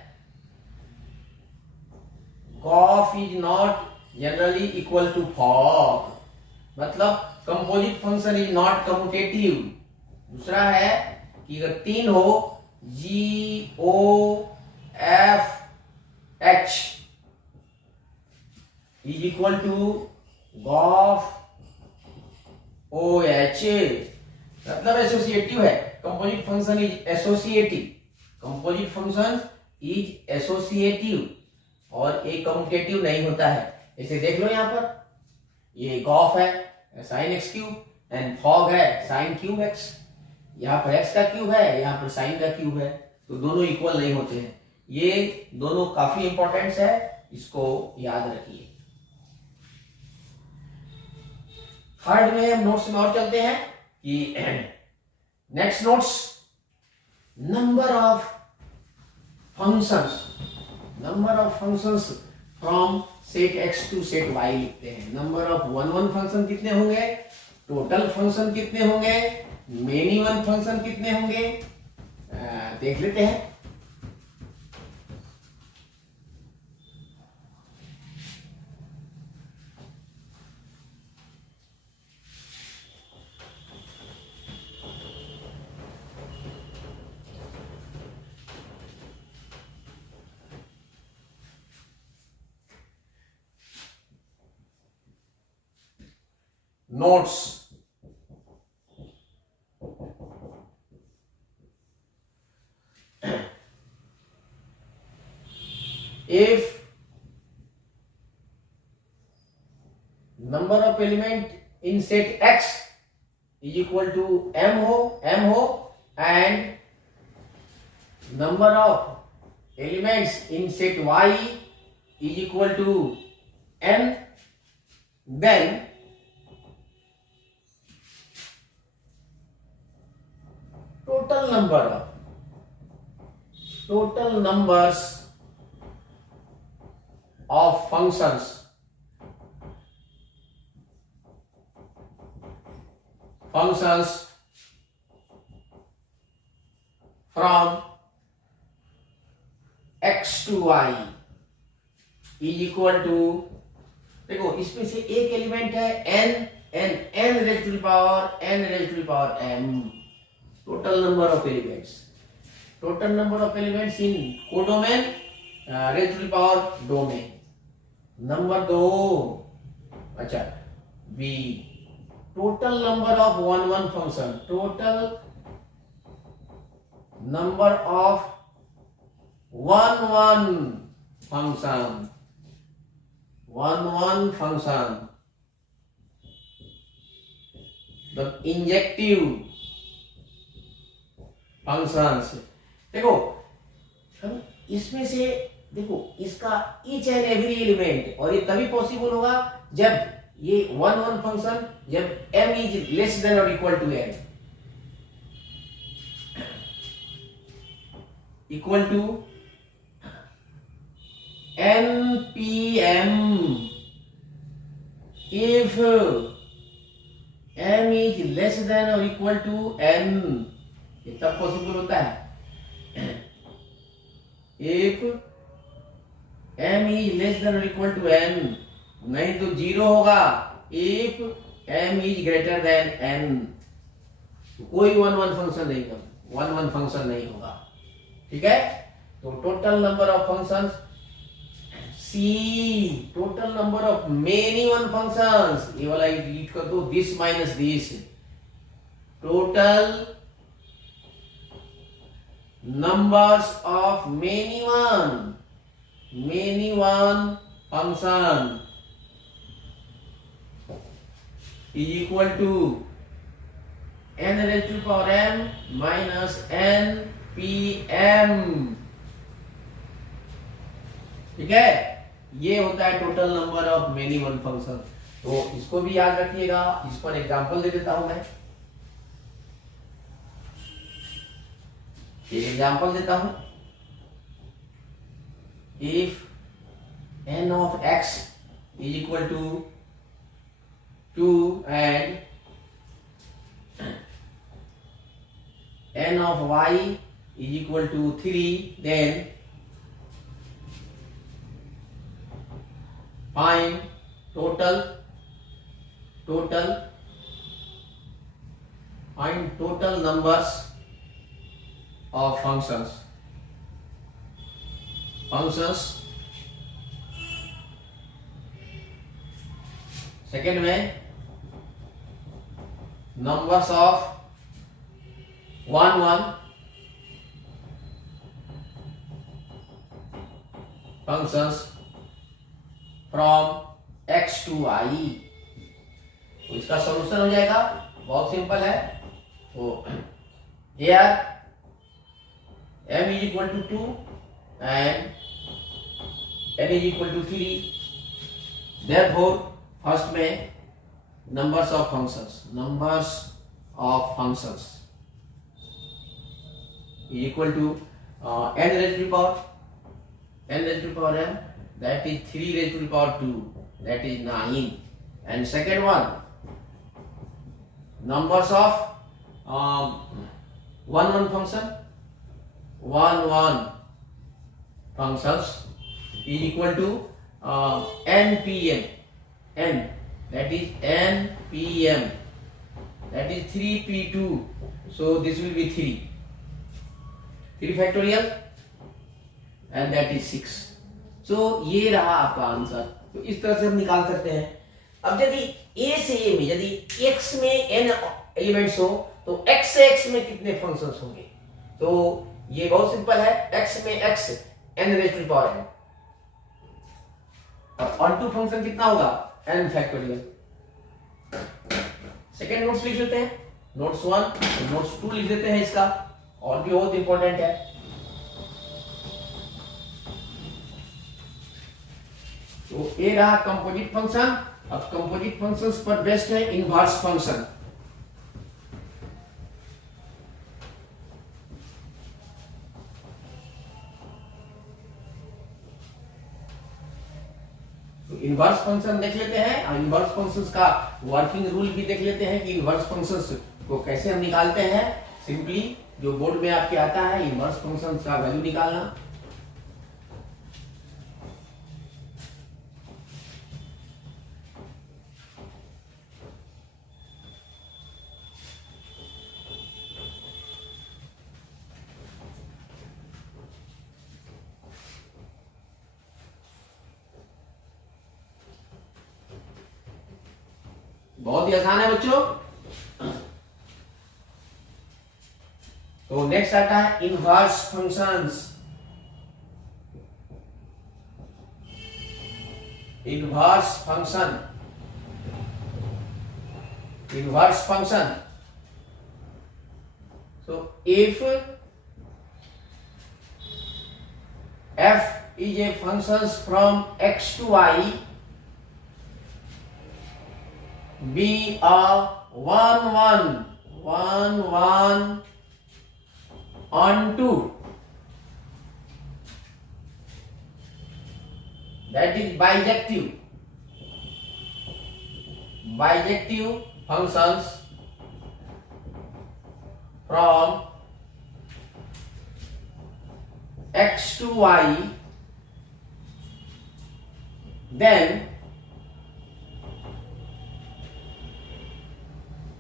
gof is not generally equal to fog, मतलब composite function is not commutative. दूसरा है कि अगर तीन हो GOFH is equal to gof OH, मतलब एसोसिएटिव है। Composite function is associative, composite function is associative और एक कम्यूटेटिव नहीं होता है। इसे देख लो, यहाँ पर ये गॉफ है sin x cube and fog है sin क्यूब x, यहाँ पर x का क्यूब है, यहाँ पर sin का क्यूब है, तो दोनों इक्वल नहीं होते हैं। ये दोनों काफी इंपॉर्टेंट है, इसको याद रखिए। थर्ड में हम नोट्स में और चलते हैं कि next notes, number of functions from set x to set y लिखते हैं। नंबर ऑफ वन फंक्शन कितने होंगे, टोटल फंक्शन कितने होंगे, मेनी वन फंक्शन कितने होंगे, देख लेते हैं। Notes, if number of element in set x is equal to m हो and number of elements in set y is equal to n, then total numbers of functions from x to y is equal to, देखो इसमें से एक element है n raise to the power m, total number of elements in codomain raise to the power domain. Number 2, अच्छा b, total number of one function, total number of one function, the injective functions. देखो हम इसमें से, देखो इसका each and every element, और ये तभी पॉसिबल होगा जब ये वन फंक्शन, जब m इज लेस देन और equal to n, equal to npm, if m is less than or equal to n, ये तब पॉसिबल होता है if m is less than or equal to n, नहीं तो 0 होगा if m is greater than n, कोई one function नहीं होगा, ठीक है। तो total number of functions, C, total number of many one functions, ये वाला डिलीट कर दो, this minus this, total numbers of many one function is equal to n raised to the power m minus npm, ठीक है। ये होता है total number of many one function. तो इसको भी याद रखिएगा। इस पर एग्जांपल दे देता हूं मैं, एक एग्जांपल देता हूं। If n of x is equal to 2 and n of y is equal to 3, then find total numbers of functions second में numbers of one functions from x to y। तो इसका solution हो जाएगा, बहुत simple है। तो here m is equal to 2 and n is equal to 3, therefore first में numbers of functions equal to n raised to the power m, that is 3 raised to the power 2, that is 9, and second one numbers of one functions is equal to npm, n, that is npm, that is 3p2, so this will be 3 factorial and that is 6। so ये रहा आपका answer. तो इस तरह से हम निकाल सकते हैं। अब यदि a से a में, यदि x में n एलिमेंट्स हो तो x से x में कितने फंक्शंस होंगे? तो ये बहुत सिंपल है, x में x n raise to the power n, और ऑन टू फंक्शन कितना होगा? n factorial. सेकेंड नोट्स लिख लेते हैं, नोट्स 1 नोट्स 2 लिख देते हैं, इसका और भी बहुत इंपॉर्टेंट है। तो ये रहा कंपोजिट फंक्शन। अब कंपोजिट फंक्शंस पर बेस्ड है इनवर्स फंक्शन। इनवर्स फंक्शन देख लेते हैं और इनवर्स फंक्शंस का वर्किंग रूल भी देख लेते हैं कि इनवर्स फंक्शंस को कैसे हम निकालते हैं। सिंपली जो बोर्ड में आपके आता है इनवर्स फंक्शंस का वैल्यू निकालना। बहुत ही आसान है बच्चों। तो नेक्स्ट आता है inverse functions. Inverse function, inverse function. So if f is a function from x to y, be a 1 1 onto, that is bijective, bijective functions from x to y, then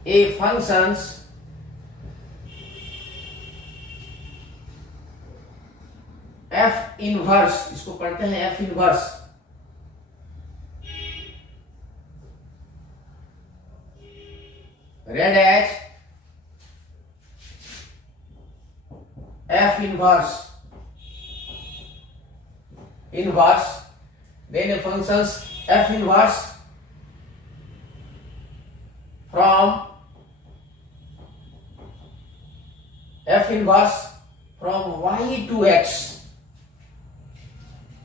a functions f inverse, इसको पढ़ते हैं f inverse, read as f inverse, inverse, then a functions f inverse from f inverse from y to x,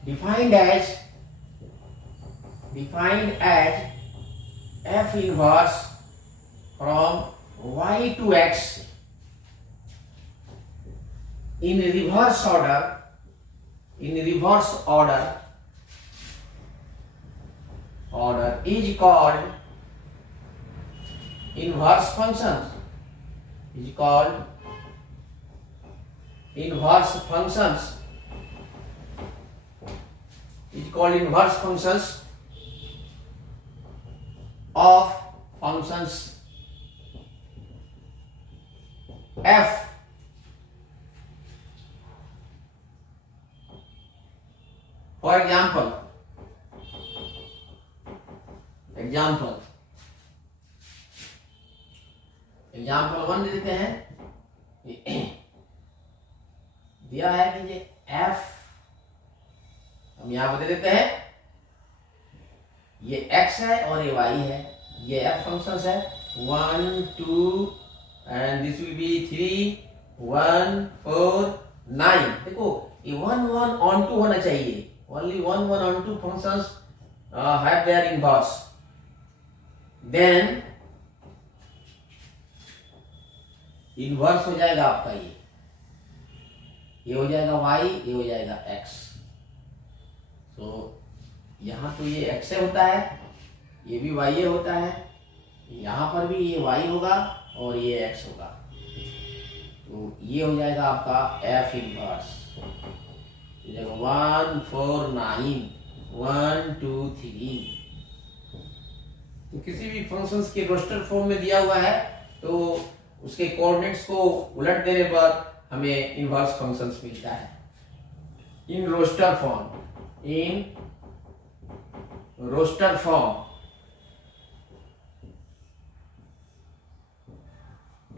defined as f inverse from y to x in reverse order, is called inverse functions, is called inverse functions, is called inverse functions of functions f for example one देते हैं, दिया है कि ये f, हम यहां पर दे देते हैं ये x है और ये y है, ये f फंक्शंस है 1 2 एंड दिस विल बी 3 1 4 9। देखो ये 1 1 on 2 होना चाहिए, only 1 1 on 2 functions have their inverse, then inverse हो जाएगा आपका ये हो जाएगा y, ये हो जाएगा x। तो यहां तो ये x होता है, ये भी y होता है, यहां पर भी ये y होगा और ये x होगा, तो ये हो जाएगा आपका f इनवर्स। 1 4 9 1 2 3। तो किसी भी फंक्शंस के रोस्टर फॉर्म में दिया हुआ है तो उसके कोऑर्डिनेट्स को उलट देने पर हमें इनवर्स फंक्शंस मिलता है in roster form, in roster form.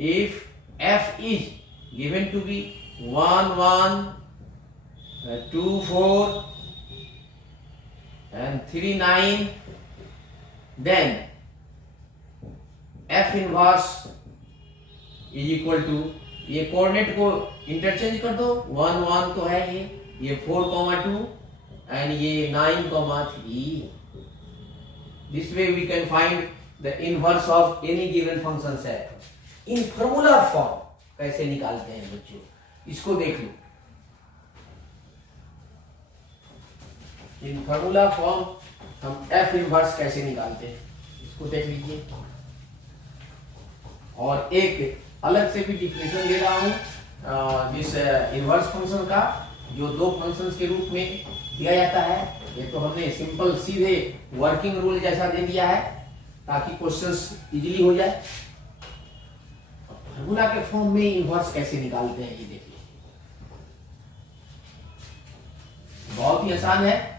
If f is given to be 1 1 2 4 and 3 9, then f inverse is equal to, ये कोऑर्डिनेट को इंटरचेंज कर दो, 1 1 तो है ये 4 2 एंड ये 9 3। This way we can find the inverse of any given function है। In formula form कैसे निकालते हैं बच्चों, इसको देख लो। इन फार्मूला फॉर्म हम एफ इनवर्स कैसे निकालते हैं इसको देख लीजिए। और एक अलग से भी डिफिनेशन दे रहा हूं जिस इनवर्स फंक्शन का, जो दो फंक्शंस के रूप में दिया जाता है। ये तो हमने सिंपल सीधे वर्किंग रूल जैसा दे दिया है ताकि क्वेश्चंस इजीली हो जाए। फार्मूला के फॉर्म में इनवर्स कैसे निकालते हैं ये देखिए, बहुत ही आसान है।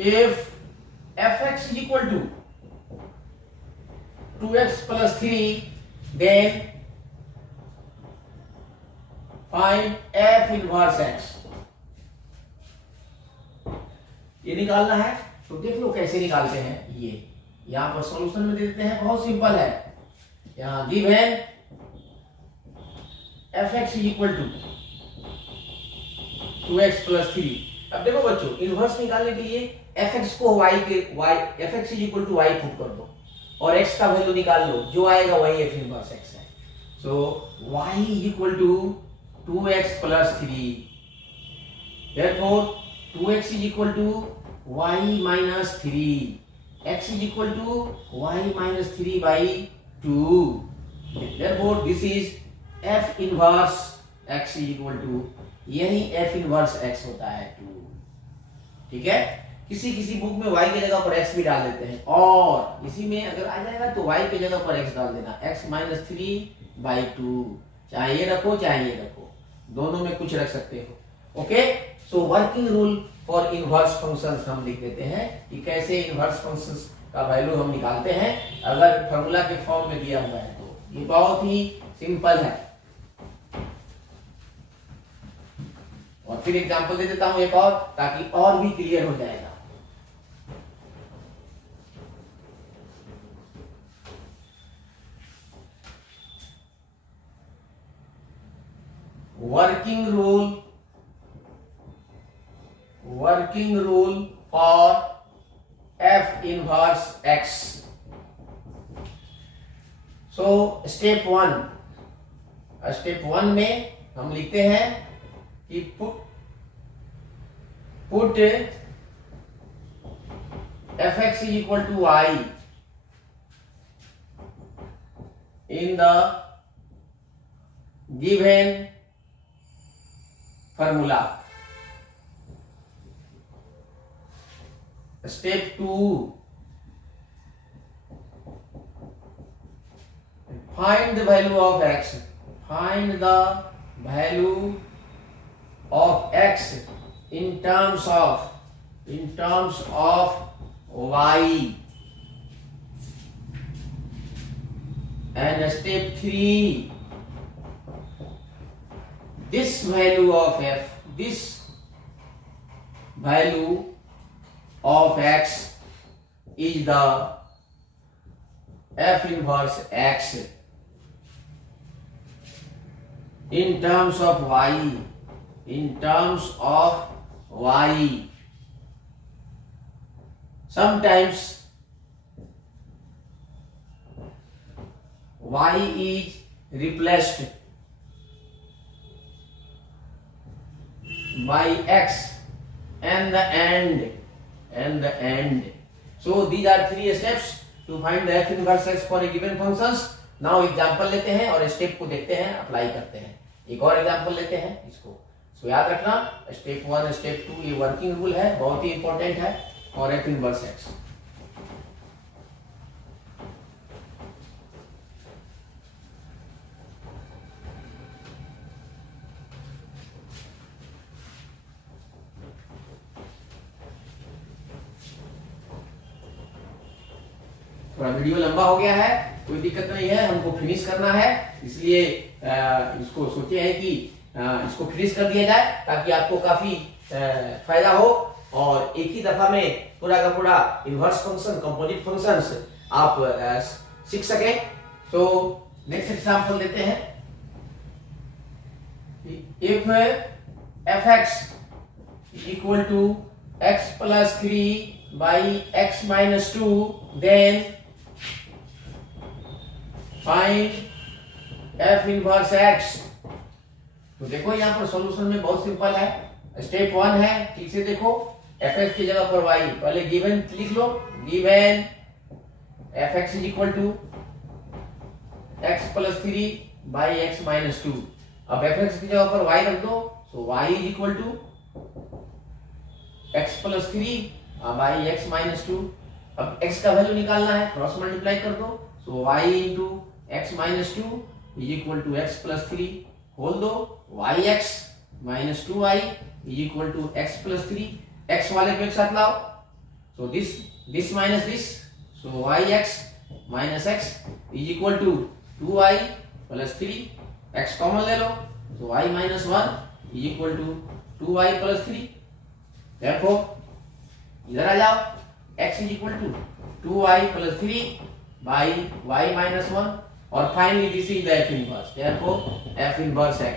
If fx is equal to 2x plus 3, then find f inverse x। ये निकालना है तो देख लो कैसे निकालते हैं। ये यहां पर सॉल्यूशन में दे देते हैं, बहुत सिंपल है। यहां given fx is equal to 2x plus 3। अब देखो बच्चों, इनवर्स निकालने के लिए fx को y fx is equal to y put कर दो और x का वैल्यू निकाल लो, जो आएगा वही f इनवर्स x है। सो y is equal to 2x plus 3, therefore 2x is equal to y minus 3, x is equal to y minus 3 by 2, therefore this is f inverse x is equal to, यही f inverse x होता है 2। ठीक है, किसी किसी book में y की जगह पर x भी डाल देते हैं, और इसी में अगर आ जाएगा तो y की जगह पर x डाल देना, x माइनस 3 बाई 2। चाहे ये रखो चाहे ये रखो, दोनों में कुछ रख सकते हो। Okay, so working rule for inverse functions हम लिख देते हैं कि कैसे इनवर्स फंक्शंस का वैल्यू हम निकालते हैं अगर फार्मूला के फॉर्म में दिया हुआ है तो। ये बहुत ही सिंपल है। और फिर एग्जांपल दे देता हूं एक और, ताकि और भी क्लियर हो जाएगा। Working rule for f inverse x। So step one में हम लिखते हैं कि put fx is equal to y in the given formula। Step 2, find the value of x, find the value of x in terms of y। And step 3, this value of f, this value of x is the f inverse x in terms of y, sometimes y is replaced by x and the end. So these are three steps to find the f inverse x for a given functions. Now example लेते हैं और step को देखते हैं, apply करते हैं। एक और एग्जाम्पल लेते हैं इसको। सो याद रखना, स्टेप 1 स्टेप 2 ये वर्किंग रूल है, बहुत ही इंपॉर्टेंट है और f इनवर्स x। थोड़ा वीडियो लंबा हो गया है, कोई दिक्कत नहीं है, हमको फिनिश करना है, इसलिए इसको सोचे हैं कि इसको फिनिश कर दिया जाए ताकि आपको काफी फायदा हो। और एक ही दफा में पूरा का पूरा इनवर्स फंक्शन, कंपोजिट फंक्शंस आप सीख सकें। तो नेक्स्ट एग्जांपल लेते हैं। If fx equal to x plus 3 by x minus 2 then find f inverse x। तो देखो यहाँ पर सॉल्यूशन में बहुत सिंपल है। स्टेप 1 है, ठीक से देखो, fx की जगह पर y, पहले गिवन लिख लो, given fx is equal to x plus 3 by x minus 2। अब fx की जगह पर y रख दो, so y is equal to x plus 3 by x minus 2। अब x का वैल्यू निकालना है, क्रॉस मल्टीप्लाई कर दो, so y into x minus 2 is equal to x plus 3, खोल दो, yx minus 2y is equal to x plus 3, x वाले को एक साथ लाओ, so this minus this, so yx minus x is equal to 2y plus 3, x common ले लो, so y minus 1 is equal to 2y plus 3। देखो इधर आ जाओ, x is equal to 2y plus 3 by y minus 1, और finally this is the f inverse, therefore f inverse x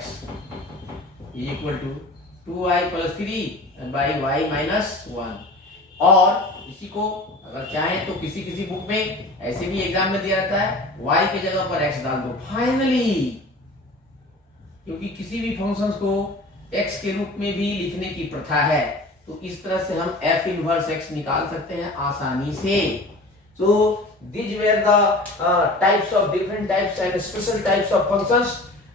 is equal to 2y plus 3 by y minus 1। और इसी को अगर चाहें तो किसी किसी बुक में ऐसे भी एग्जाम में दिया जाता है, y की जगह पर x डाल दो फाइनली, क्योंकि किसी भी फंक्शंस को x के रूप में भी लिखने की प्रथा है, तो इस तरह से हम f इनवर्स x निकाल सकते हैं आसानी से। So these were the types of different types and special types of functions।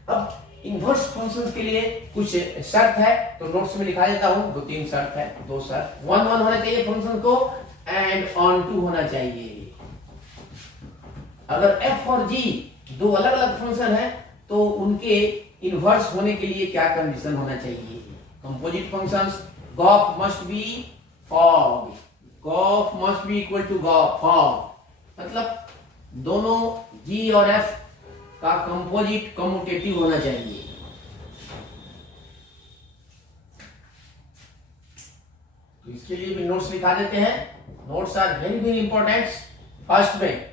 अब इनवर्स फंक्शंस के लिए कुछ शर्त है, तो नोट्स में लिखा देता हूं, 2-3 शर्त है, 2 शर्त, 1-1 होना चाहिए फंक्शन को एंड ऑन 2 होना चाहिए। अगर f और g दो अलग अलग फंक्शन है तो उनके इनवर्स होने के लिए क्या कंडीशन होना चाहिए? Composite functions gauge must be fog, gauge must be equal to fog, मतलब दोनों g और f का कंपोजिट कम्यूटेटिव होना चाहिए। तो इसके लिए भी नोट्स लिखा देते हैं, notes are very very important. First में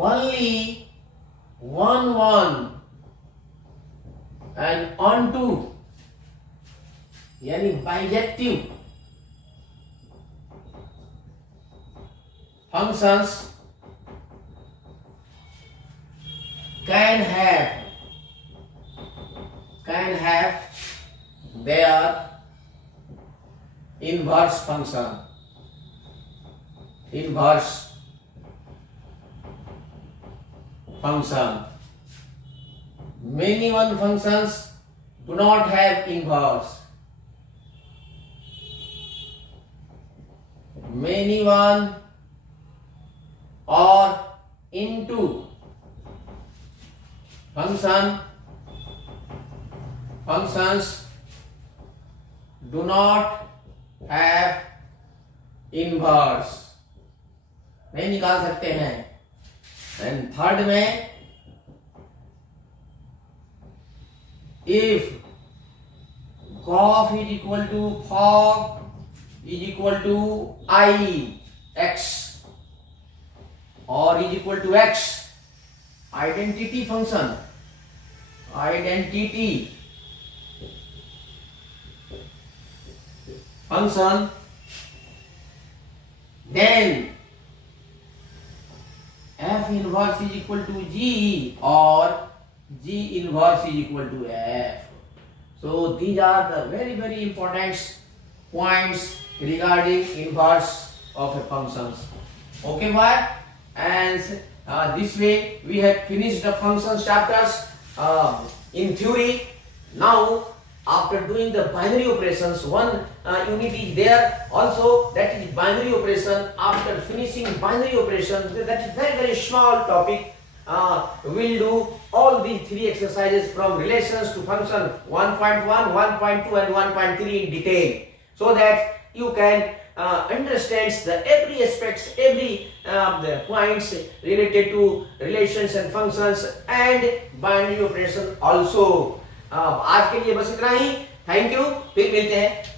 only 1-1 and onto यानी bijective functions can have their inverse function, many one functions do not have inverse, many one or into functions do not have inverse, नहीं निकाल सकते हैं। And third में if gauge is equal to fog is equal to x or is equal to x, identity function, then f inverse is equal to g or g inverse is equal to f. So these are the very very important points regarding inverse of a functions. Okay, what? And this way we have finished the functions chapters in theory. Now after doing the binary operations, one unit is there also, that is binary operation. After finishing binary operation, that is very very small topic, we'll do all these three exercises from relations to function 1.1, 1.2 and 1.3 in detail, so that you can understand the every aspects, every the points related to relations and functions and binary operation also. आज के लिए बस इतना ही। Thank you, फिर मिलते हैं।